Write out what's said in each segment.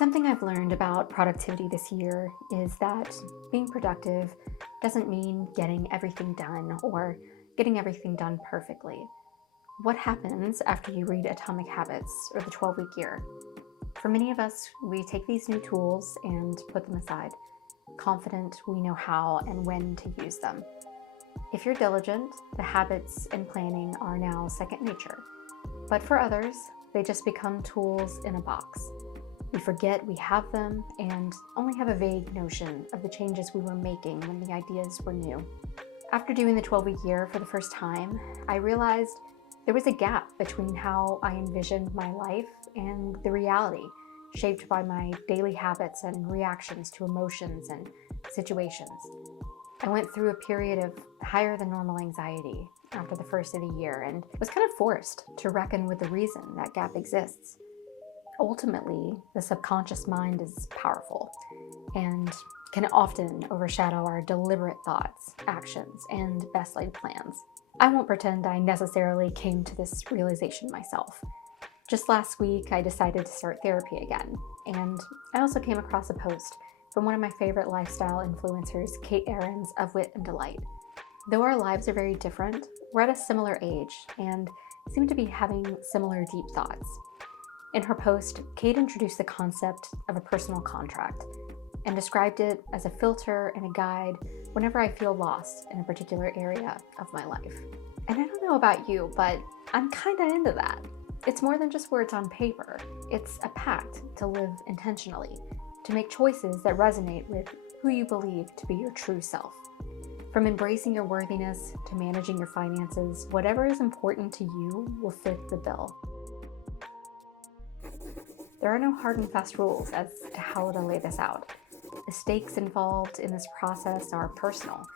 Something I've learned about productivity this year is that being productive doesn't mean getting everything done or getting everything done perfectly. What happens after you read Atomic Habits or the 12-week year? For many of us, we take these new tools and put them aside, confident we know how and when to use them. If you're diligent, the habits and planning are now second nature. But for others, they just become tools in a box. We forget we have them and only have a vague notion of the changes we were making when the ideas were new. After doing the 12-week year for the first time, I realized there was a gap between how I envisioned my life and the reality, shaped by my daily habits and reactions to emotions and situations. I went through a period of higher than normal anxiety after the first of the year and was kind of forced to reckon with the reason that gap exists. Ultimately, the subconscious mind is powerful and can often overshadow our deliberate thoughts, actions, and best laid plans. I won't pretend I necessarily came to this realization myself. Just last week, I decided to start therapy again, and I also came across a post from one of my favorite lifestyle influencers, Kate Aarons of Wit and Delight. Though our lives are very different, we're at a similar age and seem to be having similar deep thoughts. In her post, Kate introduced the concept of a personal contract and described it as a filter and a guide whenever I feel lost in a particular area of my life. And I don't know about you, but I'm kinda into that. It's more than just words on paper. It's a pact to live intentionally, to make choices that resonate with who you believe to be your true self. From embracing your worthiness to managing your finances, whatever is important to you will fit the bill. There are no hard and fast rules as to how to lay this out. The stakes involved in this process are personal.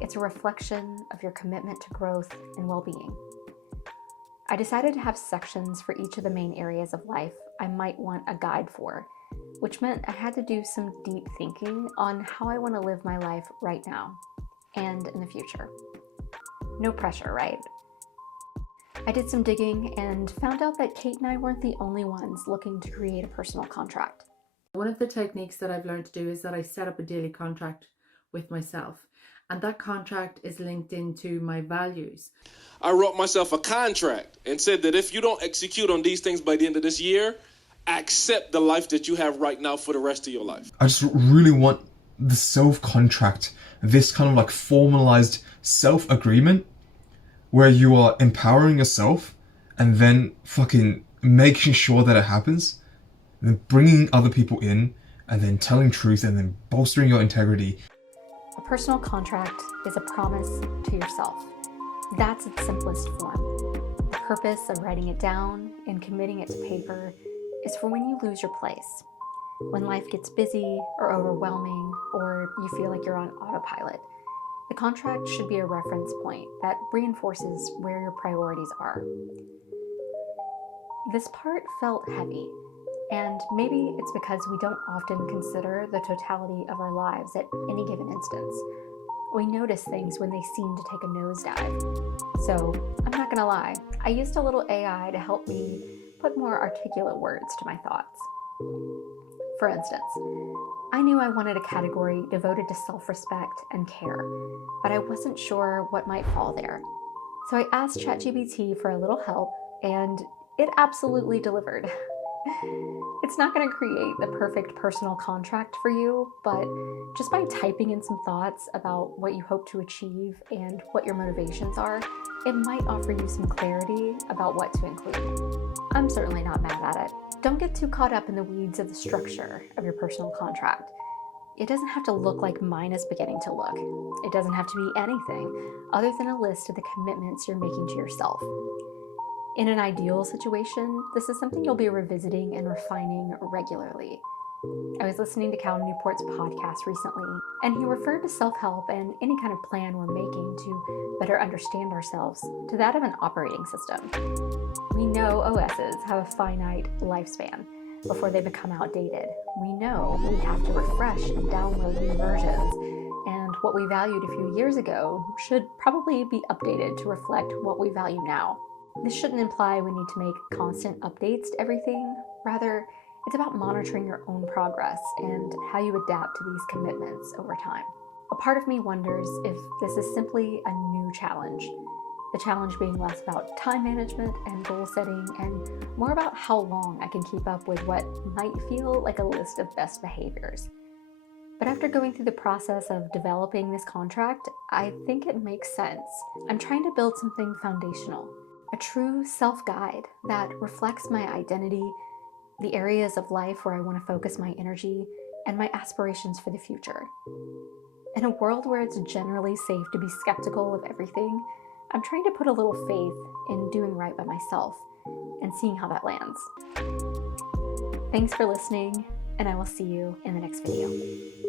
It's a reflection of your commitment to growth and well-being. I decided to have sections for each of the main areas of life I might want a guide for, which meant I had to do some deep thinking on how I want to live my life right now and in the future. No pressure, right? I did some digging and found out that Kate and I weren't the only ones looking to create a personal contract. One of the techniques that I've learned to do is that I set up a daily contract with myself, and that contract is linked into my values. I wrote myself a contract and said that if you don't execute on these things by the end of this year, accept the life that you have right now for the rest of your life. I just really want the self-contract, this kind of like formalized self-agreement where you are empowering yourself and then fucking making sure that it happens, and then bringing other people in and then telling truth and then bolstering your integrity. A personal contract is a promise to yourself. That's its simplest form. The purpose of writing it down and committing it to paper is for when you lose your place, when life gets busy or overwhelming, or you feel like you're on autopilot. The contract should be a reference point that reinforces where your priorities are. This part felt heavy, and maybe it's because we don't often consider the totality of our lives at any given instance. We notice things when they seem to take a nosedive. So, I'm not gonna lie, I used a little AI to help me put more articulate words to my thoughts. For instance, I knew I wanted a category devoted to self-respect and care, but I wasn't sure what might fall there. So I asked ChatGPT for a little help, and it absolutely delivered. It's not going to create the perfect personal contract for you, but just by typing in some thoughts about what you hope to achieve and what your motivations are, it might offer you some clarity about what to include. I'm certainly not mad at it. Don't get too caught up in the weeds of the structure of your personal contract. It doesn't have to look like mine is beginning to look. It doesn't have to be anything other than a list of the commitments you're making to yourself. In an ideal situation, this is something you'll be revisiting and refining regularly. I was listening to Cal Newport's podcast recently, and he referred to self-help and any kind of plan we're making to better understand ourselves to that of an operating system. We know OSs have a finite lifespan before they become outdated. We know we have to refresh and download new versions, and what we valued a few years ago should probably be updated to reflect what we value now. This shouldn't imply we need to make constant updates to everything. Rather, It's about monitoring your own progress and how you adapt to these commitments over time. A part of me wonders if this is simply a new challenge, the challenge being less about time management and goal setting and more about how long I can keep up with what might feel like a list of best behaviors. But after going through the process of developing this contract, I think it makes sense. I'm trying to build something foundational, a true self-guide that reflects my identity, the areas of life where I want to focus my energy, and my aspirations for the future. In a world where it's generally safe to be skeptical of everything, I'm trying to put a little faith in doing right by myself and seeing how that lands. Thanks for listening, and I will see you in the next video.